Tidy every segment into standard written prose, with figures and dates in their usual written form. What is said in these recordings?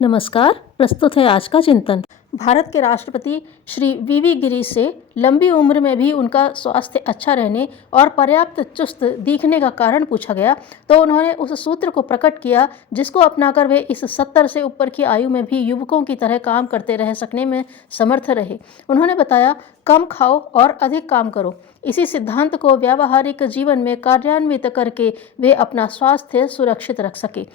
नमस्कार। प्रस्तुत है आज का चिंतन। भारत के राष्ट्रपति श्री वीवी गिरी से लंबी उम्र में भी उनका स्वास्थ्य अच्छा रहने और पर्याप्त चुस्त दिखने का कारण पूछा गया तो उन्होंने उस सूत्र को प्रकट किया जिसको अपनाकर वे इस 70 से ऊपर की आयु में भी युवकों की तरह काम करते रह सकने में समर्थ रहे। उन्होंने बताया, कम खाओ और अधिक काम करो। इसी सिद्धांत को व्यावहारिक जीवन में कार्यान्वित करके वे अपना स्वास्थ्य सुरक्षित रख सके।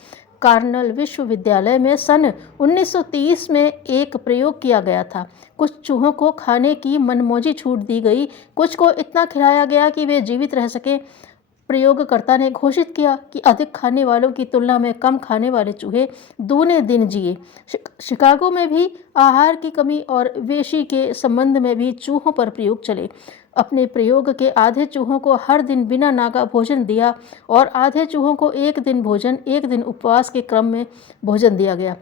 कार्नेल विश्वविद्यालय में सन 1930 में एक प्रयोग किया गया था। कुछ चूहों को खाने की मनमौजी छूट दी गई, कुछ को इतना खिलाया गया कि वे जीवित रह सके। प्रयोगकर्ता ने घोषित किया कि अधिक खाने वालों की तुलना में कम खाने वाले चूहे दूने दिन जिए। शिकागो में भी आहार की कमी और वेशी के संबंध में भी चूहों पर प्रयोग चले। अपने प्रयोग के आधे चूहों को हर दिन बिना नागा भोजन दिया और आधे चूहों को एक दिन भोजन एक दिन उपवास के क्रम में भोजन दिया गया।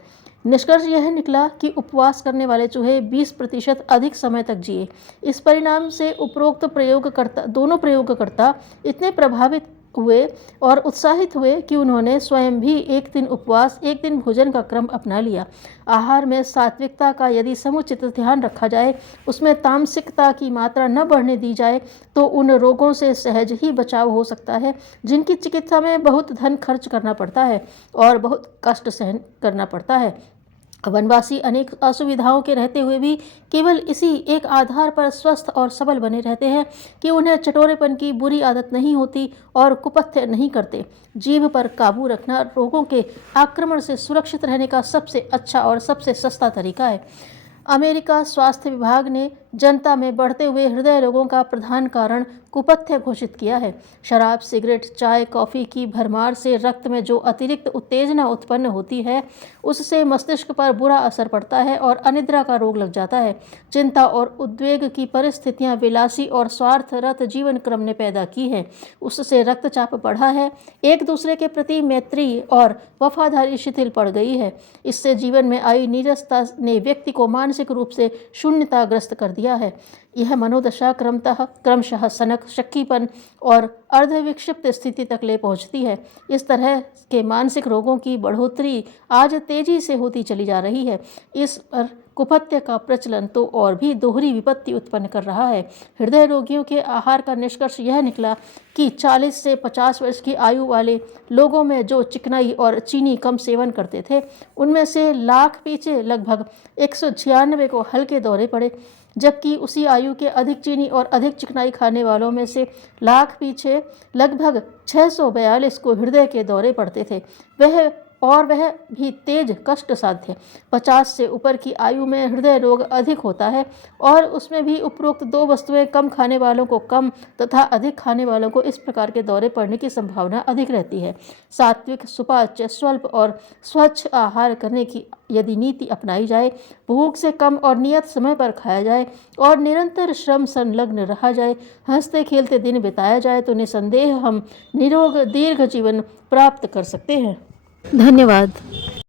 निष्कर्ष यह निकला कि उपवास करने वाले चूहे 20% अधिक समय तक जिए। इस परिणाम से उपरोक्त दोनों प्रयोगकर्ता इतने प्रभावित हुए और उत्साहित हुए कि उन्होंने स्वयं भी एक दिन उपवास एक दिन भोजन का क्रम अपना लिया। आहार में सात्विकता का यदि समुचित ध्यान रखा जाए, उसमें तामसिकता की मात्रा न बढ़ने दी जाए तो उन रोगों से सहज ही बचाव हो सकता है जिनकी चिकित्सा में बहुत धन खर्च करना पड़ता है और बहुत कष्ट सहन करना पड़ता है। वनवासी अनेक असुविधाओं के रहते हुए भी केवल इसी एक आधार पर स्वस्थ और सबल बने रहते हैं कि उन्हें चटोरेपन की बुरी आदत नहीं होती और कुपथ्य नहीं करते। जीभ पर काबू रखना रोगों के आक्रमण से सुरक्षित रहने का सबसे अच्छा और सबसे सस्ता तरीका है। अमेरिका स्वास्थ्य विभाग ने जनता में बढ़ते हुए हृदय रोगों का प्रधान कारण कुपथ्य घोषित किया है। शराब, सिगरेट, चाय, कॉफ़ी की भरमार से रक्त में जो अतिरिक्त उत्तेजना उत्पन्न होती है, उससे मस्तिष्क पर बुरा असर पड़ता है और अनिद्रा का रोग लग जाता है। चिंता और उद्वेग की परिस्थितियां विलासी और स्वार्थरत जीवन क्रम ने पैदा की हैं। उससे रक्तचाप बढ़ा है, एक दूसरे के प्रति मैत्री और वफादारी शिथिल पड़ गई है। इससे जीवन में आई नीरसता ने व्यक्ति को मानसिक रूप से शून्यताग्रस्त कर दिया है। यह मनोदशा क्रमशः सनक, शक्कीपन और अर्धविक्षिप्त स्थिति तक ले पहुंचती है। इस तरह के मानसिक रोगों की बढ़ोतरी आज तेजी से होती चली जा रही है। इस पर कुपथ्य का प्रचलन तो और भी दोहरी विपत्ति उत्पन्न कर रहा है। हृदय रोगियों के आहार का निष्कर्ष यह निकला कि 40 से 50 वर्ष की आयु वाले लोगों में जो चिकनाई और चीनी कम सेवन करते थे, उनमें से लाख पीछे लगभग 196 को हल्के दौरे पड़े, जबकि उसी आयु के अधिक चीनी और अधिक चिकनाई खाने वालों में से लाख पीछे लगभग 642 को हृदय के दौरे पड़ते थे। वह भी तेज कष्ट साध्य। 50 से ऊपर की आयु में हृदय रोग अधिक होता है और उसमें भी उपरोक्त दो वस्तुएं कम खाने वालों को कम तथा अधिक खाने वालों को इस प्रकार के दौरे पड़ने की संभावना अधिक रहती है। सात्विक, सुपाच्य, स्वल्प और स्वच्छ आहार करने की यदि नीति अपनाई जाए, भूख से कम और नियत समय पर खाया जाए और निरंतर श्रम संलग्न रहा जाए, हंसते खेलते दिन बिताया जाए तो निसंदेह हम निरोग दीर्घ जीवन प्राप्त कर सकते हैं। धन्यवाद।